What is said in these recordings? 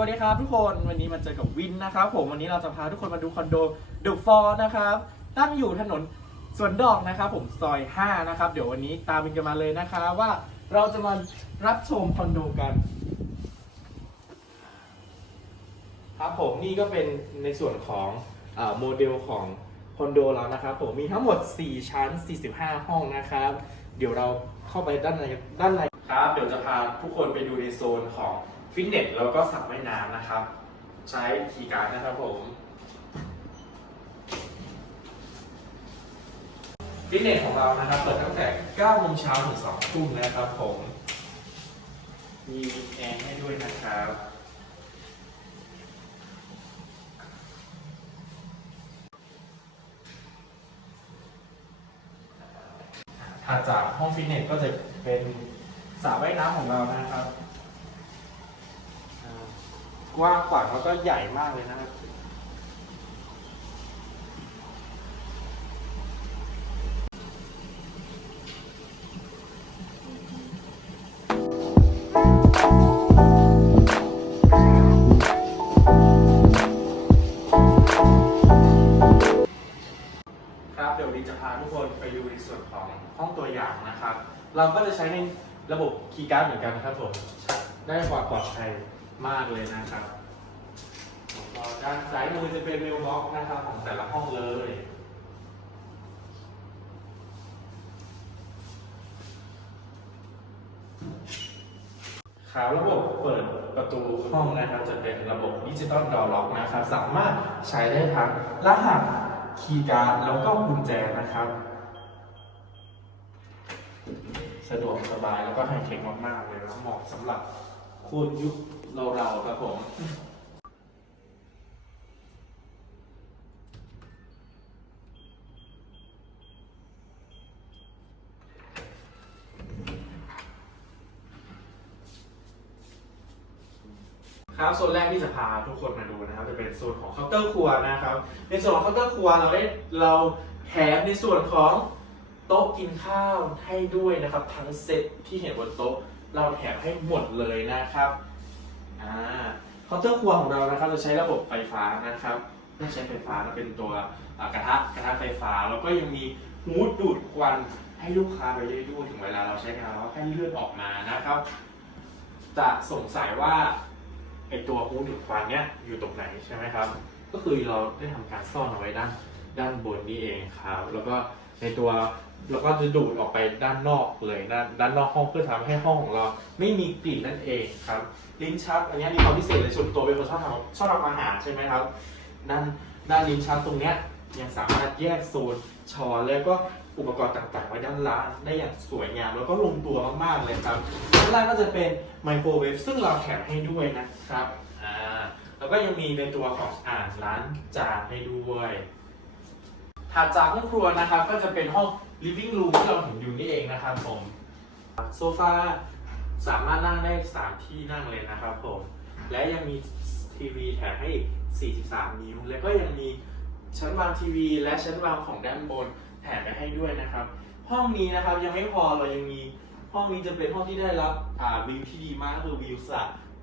วัสดีครับทุกคนวันนี้มาเจอกับวินนะครับผมวันนี้เราจะพาทุกคนมาดูคอนโดเดอะฟอร์นะครับ ตั้งอยู่ถนนสวนดอกนะครับผมซอย 5 นะครับ เดี๋ยววันนี้ตามวินกันมาเลยนะครับว่าเราจะมารับชมคอนโดกัน ครับผมนี่ก็เป็นในส่วนของเออโมเดลของคอนโดเรานะครับผมมีทั้งหมด 4 ชั้น 45 ห้องนะครับ เดี๋ยวเราเข้าไปด้านในด้านในครับ เดี๋ยวจะพาทุกคนไปดูในโซนของ ฟิตเนสแล้วก็สระว่ายน้ำนะครับ ใช้คีย์การ์ดนะครับผมฟิตเนสของเรานะครับเปิดตั้งแต่9โมงเช้าถึง2ทุ่มนะครับผม มีแอร์ให้ด้วยนะครับ ถัดจากห้องฟิตเนสก็จะเป็นสระว่ายน้ำของเรานะครับอ่า กว้างขวางแล้วก็ใหญ่มากเลยนะครับครับเดี๋ยววิจะพาทุกคนไปดูในส่วนของห้องตัวอย่างนะครับ เราก็จะใช้ในระบบคีย์การ์ดเหมือนกันนะครับผมได้ความปลอดภัย มากเลยนะครับแล้วก็ด้านซ้ายมือจะเป็นเมลบ็อกนะครับของแต่ละห้องเลยครับระบบเปิดประตูห้องนะครับ จะเป็นระบบดิจิตอลดอร์ล็อกนะครับ สามารถใช้ได้ทั้งรหัสคีย์การ์ดแล้วก็กุญแจนะครับ สะดวกสบายแล้วก็ไฮเทคมาก ๆ เลยนะเหมาะสำหรับ คนยุคเราๆครับผมครับโซนแรกที่จะพาทุกคนมาดูนะครับ จะเป็นโซนของเคาน์เตอร์ครัวนะครับ ในส่วนของเคาน์เตอร์ครัวเราได้เราแถมในส่วนของโต๊ะกินข้าวให้ด้วยนะครับ ทั้งเซตที่เห็นบนโต๊ะ เราแถมให้หมดเลยนะครับอ่าเคาน์เตอร์ครัวของเรานะครับจะใช้ระบบไฟฟ้านะครับไม่ใช้ไฟฟ้ามันเป็นตัวกระทะกระทะไฟฟ้าแล้วก็ยังมีฮูดดูดควันให้ลูกค้าไปได้ด้วยถึงเวลาเราใช้งานเราก็แค่เลื่อนออกมานะครับ จะสงสัยว่าไอตัวฮูดดูดควันเนี้ยอยู่ตรงไหนใช่ไหมครับ ก็คือเราได้ทำการซ่อนเอาไว้ด้าน ด้านบนนี่เองครับ แล้วก็ในตัวเราก็จะดูดออกไปด้านนอกเลยด้านด้านนอกห้องเพื่อทำให้ห้องของเรา ไม่มีกลิ่นนั่นเองครับ ลิ้นชักอันนี้มีความพิเศษในส่วนตัวเป็นคนชอบทำชอบทำอาหารใช่ไหมครับด้านด้านลิ้นชักตรงเนี้ยยังสามารถแยกโซนช้อนแล้วก็อุปกรณ์ต่างๆ ไว้ด้านล่างได้อย่างสวยงาม แล้วก็ลงตัวมากๆเลยครับด้านล่างก็จะเป็นไมโครเวฟซึ่งเราแถมให้ด้วยนะครับอ่าแล้วก็ยังมีในตัวของอ่างล้างจานให้ด้วย ถัดจากห้องครัวนะครับ ก็จะเป็นห้อง living room ที่เราเห็นอยู่นี่เองนะครับผมโซฟาสามารถนั่งได้ 3 ที่นั่งเลยนะครับผม และยังมีทีวีแถมให้อีก 43 นิ้ว แล้วก็ยังมีชั้นวางทีวี และชั้นวางของด้านบนแถมไปให้ด้วยนะครับ ห้องนี้นะครับยังไม่พอเรายังมีห้องนี้จะเป็นห้องที่ได้รับวิวที่ดีมากคือวิวสระ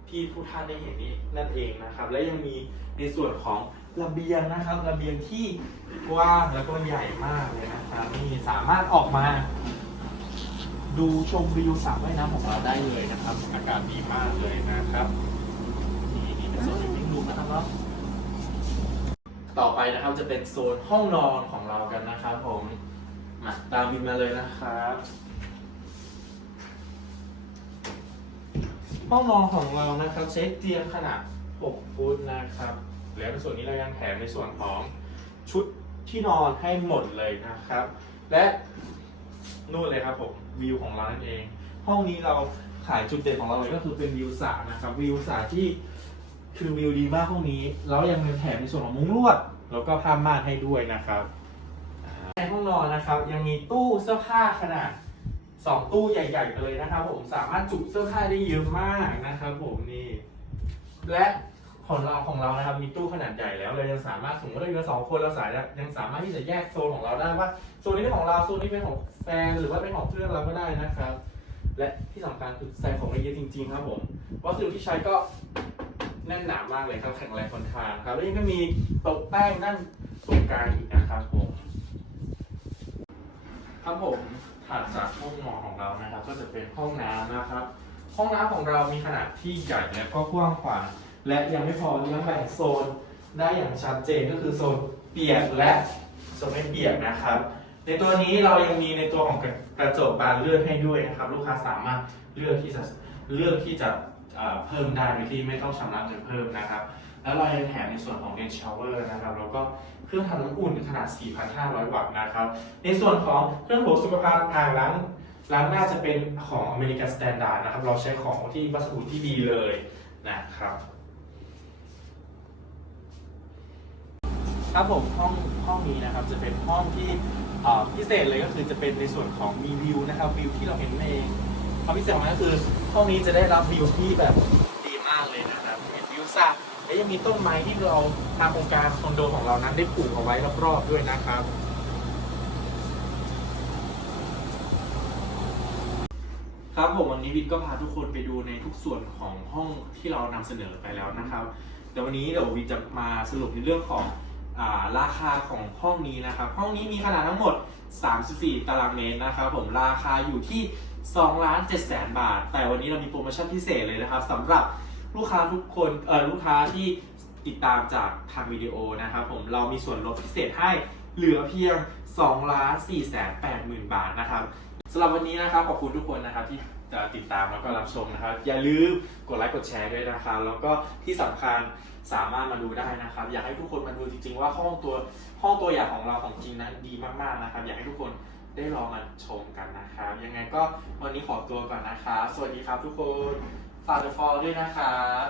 ที่ผู้ท่านได้เห็นนี้นั่นเองนะครับ และยังมีในส่วนของระเบียงนะครับระเบียงที่กว้างแล้วก็ใหญ่มากเลยนะครับนี่สามารถออกมา ดูชมวิวสระว่ายน้ำของเราได้เลยนะครับ อากาศดีมากเลยนะครับนี่นี่เป็นโซนลิฟรูมนะครับเนาะต่อไปนะครับจะเป็นโซนห้องนอนของเรากันนะครับผมมาตามวินมาเลยนะครับ ห้องนอนของเรานะครับใช้เตียงขนาด 6 ฟุตนะครับ แล้วในส่วนนี้เรายังแถมในส่วนของชุดที่นอนให้หมดเลยนะครับ และนู่นเลยครับผมวิวของเรานั่นเอง ห้องนี้เราขายจุดเด่นของเราเลยก็คือเป็นวิวสระนะครับ วิวสระที่คือวิวดีมากห้องนี้ แล้วยังมีแถมในส่วนของมุ้งลวด แล้วก็ผ้าม่านให้ด้วยนะครับ ในห้องนอนนะครับ ยังมีตู้เสื้อผ้าขนาด สองตู้ใหญ่ๆเลยนะครับผมสามารถจุเสื้อผ้าได้เยอะมากนะครับผมนี่ และของเราของเรานะครับมีตู้ขนาดใหญ่แล้วเรายังสามารถสมมติเราอยู่กันสองคนเราสายยังสามารถที่จะแยกโซนของเราได้ว่าโซนนี้เป็นของเราโซนนี้เป็นของแฟนหรือว่าเป็นของเพื่อนเราก็ได้นะครับ และที่สำคัญคือใส่ของได้เยอะจริง ๆ ครับผมวัสดุที่ใช้ก็แน่นหนามากเลยครับแข็งแรงทนทานครับแล้วยังก็มีโต๊ะแป้งด้านตรงกลางอีกนะครับผม ครับผมถัดจากห้องนอนของเรานะครับ ก็จะเป็นห้องน้ำนะครับ ห้องน้ำของเรามีขนาดที่ใหญ่และก็กว้างขวางและยังไม่พอยังแบ่งโซนได้อย่างชัดเจนก็คือโซนเปียกและโซนไม่เปียกนะครับ ในตัวนี้เรายังมีในตัวของกระจกบานเลื่อนให้ด้วยนะครับ ลูกค้าสามารถเลือกที่จะเลือกที่จะ เพิ่มได้โดยที่ไม่ต้องชำระเงินเพิ่มนะครับ แล้วเรายังแถมในส่วนของเรนชาวเวอร์นะครับแล้วก็เครื่องทำน้ำอุ่นขนาด 4,500 วัตต์นะครับ ในส่วนของเครื่องหัวสุขภัณฑ์อ่างล้างล้างหน้าจะเป็นของอเมริกันสแตนดาร์ดนะครับ เราใช้ของที่วัสดุที่ดีเลยนะครับ ครับผมห้องห้องนี้นะครับจะเป็นห้องที่พิเศษเลยก็คือจะเป็นในส่วนของมีวิวนะครับวิวที่เราเห็นเอง ความพิเศษของมันก็คือห้องนี้จะได้รับวิวที่แบบดีมากเลยนะครับเห็นวิวสระและยังมีต้นไม้ที่เราทางโครงการคอนโดของเรานั้นได้ปลูกเอาไว้รอบๆด้วยนะครับครับผมวันนี้วิทย์ก็พาทุกคนไปดูในทุกส่วนของห้องที่เรานำเสนอไปแล้วนะครับเดี๋ยววันนี้เดี๋ยววิทย์จะมาสรุปในเรื่องของอาราคาของห้องนี้นะครับ ห้องนี้มีขนาดทั้งหมด 34 ตารางเมตรนะครับผมราคาอยู่ที่2ล้าน7แสนบาท แต่วันนี้เรามีโปรโมชั่นพิเศษเลยนะครับสำหรับลูกค้าทุกคนเอ่อลูกค้าที่ติดตามจากทางวิดีโอนะครับผมเรามีส่วนลดพิเศษให้เหลือเพียง2ล้าน4แสน8หมื่นบาทนะครับสำหรับวันนี้นะครับขอบคุณทุกคนนะครับที่ ติดตามแล้วก็รับชมนะครับ อย่าลืมกดไลค์กดแชร์ด้วยนะครับแล้วก็ที่สำคัญสามารถมาดูได้นะครับ อยากให้ทุกคนมาดูจริง ๆ ว่าห้องตัวห้องตัวอย่างของเราของจริงนั้นดีมากๆนะครับ อยากให้ทุกคนได้ลองมาชมกันนะครับ ยังไงก็วันนี้ขอตัวก่อนนะครับสวัสดีครับทุกคนฝาก The Fall ด้วยนะครับ